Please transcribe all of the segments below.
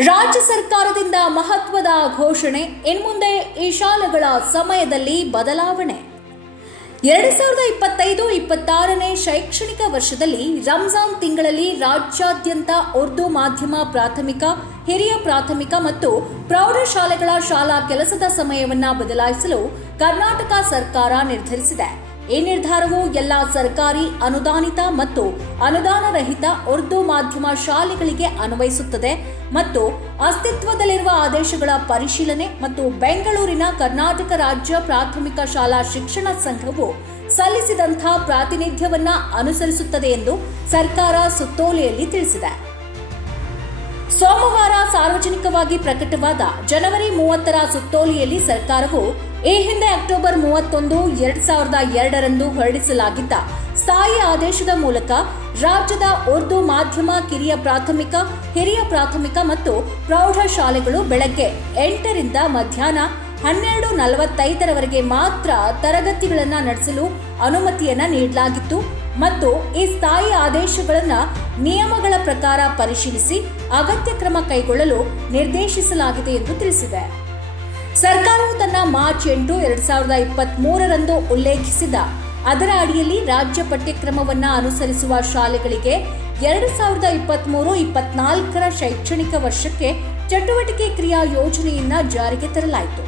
ರಾಜ್ಯ ಸರ್ಕಾರದಿಂದ ಮಹತ್ವದ ಘೋಷಣೆ. ಇನ್ಮುಂದೆ ಈ ಶಾಲೆಗಳ ಸಮಯದಲ್ಲಿ ಬದಲಾವಣೆ. 2025-26ನೇ ಶೈಕ್ಷಣಿಕ ವರ್ಷದಲ್ಲಿ ರಂಜಾನ್ ತಿಂಗಳಲ್ಲಿ ರಾಜ್ಯಾದ್ಯಂತ ಉರ್ದು ಮಾಧ್ಯಮ ಪ್ರಾಥಮಿಕ, ಹಿರಿಯ ಪ್ರಾಥಮಿಕ ಮತ್ತು ಪ್ರೌಢಶಾಲೆಗಳ ಶಾಲಾ ಕೆಲಸದ ಸಮಯವನ್ನು ಬದಲಾಯಿಸಲು ಕರ್ನಾಟಕ ಸರ್ಕಾರ ನಿರ್ಧರಿಸಿದೆ. ಈ ನಿರ್ಧಾರವು ಎಲ್ಲ ಸರ್ಕಾರಿ, ಅನುದಾನಿತ ಮತ್ತು ಅನುದಾನ ರಹಿತ ಉರ್ದು ಮಾಧ್ಯಮ ಶಾಲೆಗಳಿಗೆ ಅನ್ವಯಿಸುತ್ತದೆ ಮತ್ತು ಅಸ್ತಿತ್ವದಲ್ಲಿರುವ ಆದೇಶಗಳ ಪರಿಶೀಲನೆ ಮತ್ತು ಬೆಂಗಳೂರಿನ ಕರ್ನಾಟಕ ರಾಜ್ಯ ಪ್ರಾಥಮಿಕ ಶಾಲಾ ಶಿಕ್ಷಣ ಸಂಘವು ಸಲ್ಲಿಸಿದಂತಹ ಪ್ರಾತಿನಿಧ್ಯವನ್ನ ಅನುಸರಿಸುತ್ತದೆ ಎಂದು ಸರ್ಕಾರ ಸುತ್ತೋಲೆಯಲ್ಲಿ ತಿಳಿಸಿದೆ. ಸೋಮವಾರ ಸಾರ್ವಜನಿಕವಾಗಿ ಪ್ರಕಟವಾದ ಜನವರಿ 30ರ ಸುತ್ತೋಲೆಯಲ್ಲಿ ಸರ್ಕಾರವು ಈ ಹಿಂದೆ ಅಕ್ಟೋಬರ್ 31, 2002ರಂದು ಹೊರಡಿಸಲಾಗಿದ್ದ ಸ್ಥಾಯಿ ಆದೇಶದ ಮೂಲಕ ರಾಜ್ಯದ ಉರ್ದು ಮಾಧ್ಯಮ, ಕಿರಿಯ ಪ್ರಾಥಮಿಕ, ಹಿರಿಯ ಪ್ರಾಥಮಿಕ ಮತ್ತು ಪ್ರೌಢಶಾಲೆಗಳು ಬೆಳಗ್ಗೆ 8ರಿಂದ ಮಧ್ಯಾಹ್ನ 12:45ರವರೆಗೆ ಮಾತ್ರ ತರಗತಿಗಳನ್ನು ನಡೆಸಲು ಅನುಮತಿಯನ್ನು ನೀಡಲಾಗಿತ್ತು ಮತ್ತು ಈ ಸ್ಥಾಯಿ ಆದೇಶಗಳನ್ನು ನಿಯಮಗಳ ಪ್ರಕಾರ ಪರಿಶೀಲಿಸಿ ಅಗತ್ಯ ಕ್ರಮ ಕೈಗೊಳ್ಳಲು ನಿರ್ದೇಶಿಸಲಾಗಿದೆ ಎಂದು ತಿಳಿಸಿದೆ. ಸರ್ಕಾರವು ತನ್ನ ಮಾರ್ಚ್ 8, 2023ರಂದು ಉಲ್ಲೇಖಿಸಿದ ಅದರ ಅಡಿಯಲ್ಲಿ ರಾಜ್ಯ ಪಠ್ಯಕ್ರಮವನ್ನು ಅನುಸರಿಸುವ ಶಾಲೆಗಳಿಗೆ 2023-24ರ ಶೈಕ್ಷಣಿಕ ವರ್ಷಕ್ಕೆ ಚಟುವಟಿಕೆ ಕ್ರಿಯಾ ಯೋಜನೆಯನ್ನ ಜಾರಿಗೆ ತರಲಾಯಿತು.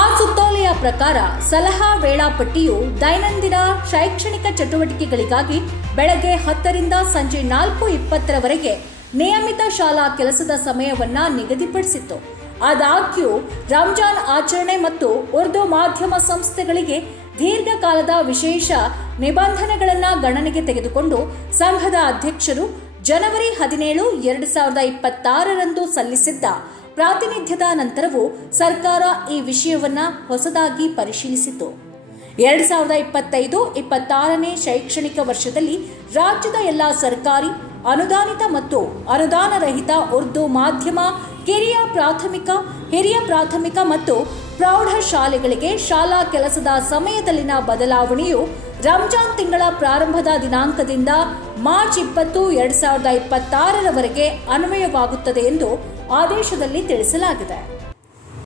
ಆ ಸುತ್ತೋಲೆಯ ಪ್ರಕಾರ ಸಲಹಾ ವೇಳಾಪಟ್ಟಿಯು ದೈನಂದಿನ ಶೈಕ್ಷಣಿಕ ಚಟುವಟಿಕೆಗಳಿಗಾಗಿ ಬೆಳಗ್ಗೆ 10ರಿಂದ ಸಂಜೆ 4:20ರವರೆಗೆ ನಿಯಮಿತ ಶಾಲಾ ಕೆಲಸದ ಸಮಯವನ್ನ ನಿಗದಿಪಡಿಸಿತ್ತು. ಆದಾಗ್ಯೂ ರಂಜಾನ್ ಆಚರಣೆ ಮತ್ತು ಉರ್ದು ಮಾಧ್ಯಮ ಸಂಸ್ಥೆಗಳಿಗೆ ದೀರ್ಘಕಾಲದ ವಿಶೇಷ ನಿಬಂಧನೆಗಳನ್ನು ಗಣನೆಗೆ ತೆಗೆದುಕೊಂಡು ಸಂಘದ ಅಧ್ಯಕ್ಷರು ಜನವರಿ 17, 2026ರಂದು ಸಲ್ಲಿಸಿದ್ದ ಪ್ರಾತಿನಿಧ್ಯದ ನಂತರವೂ ಸರ್ಕಾರ ಈ ವಿಷಯವನ್ನು ಹೊಸದಾಗಿ ಪರಿಶೀಲಿಸಿತು. 2025-26ನೇ ಶೈಕ್ಷಣಿಕ ವರ್ಷದಲ್ಲಿ ರಾಜ್ಯದ ಎಲ್ಲ ಸರ್ಕಾರಿ, ಅನುದಾನಿತ ಮತ್ತು ಅನುದಾನ ರಹಿತ ಉರ್ದು ಮಾಧ್ಯಮ, ಕಿರಿಯ ಪ್ರಾಥಮಿಕ, ಹಿರಿಯ ಪ್ರಾಥಮಿಕ ಮತ್ತು ಪ್ರೌಢಶಾಲೆಗಳಿಗೆ ಶಾಲಾ ಕೆಲಸದ ಸಮಯದಲ್ಲಿನ ಬದಲಾವಣೆಯು ರಂಜಾನ್ ತಿಂಗಳ ಪ್ರಾರಂಭದ ದಿನಾಂಕದಿಂದ ಮಾರ್ಚ್ 20, 2026ರವರೆಗೆ ಅನ್ವಯವಾಗುತ್ತದೆ ಎಂದು ಆದೇಶದಲ್ಲಿ ತಿಳಿಸಲಾಗಿದೆ.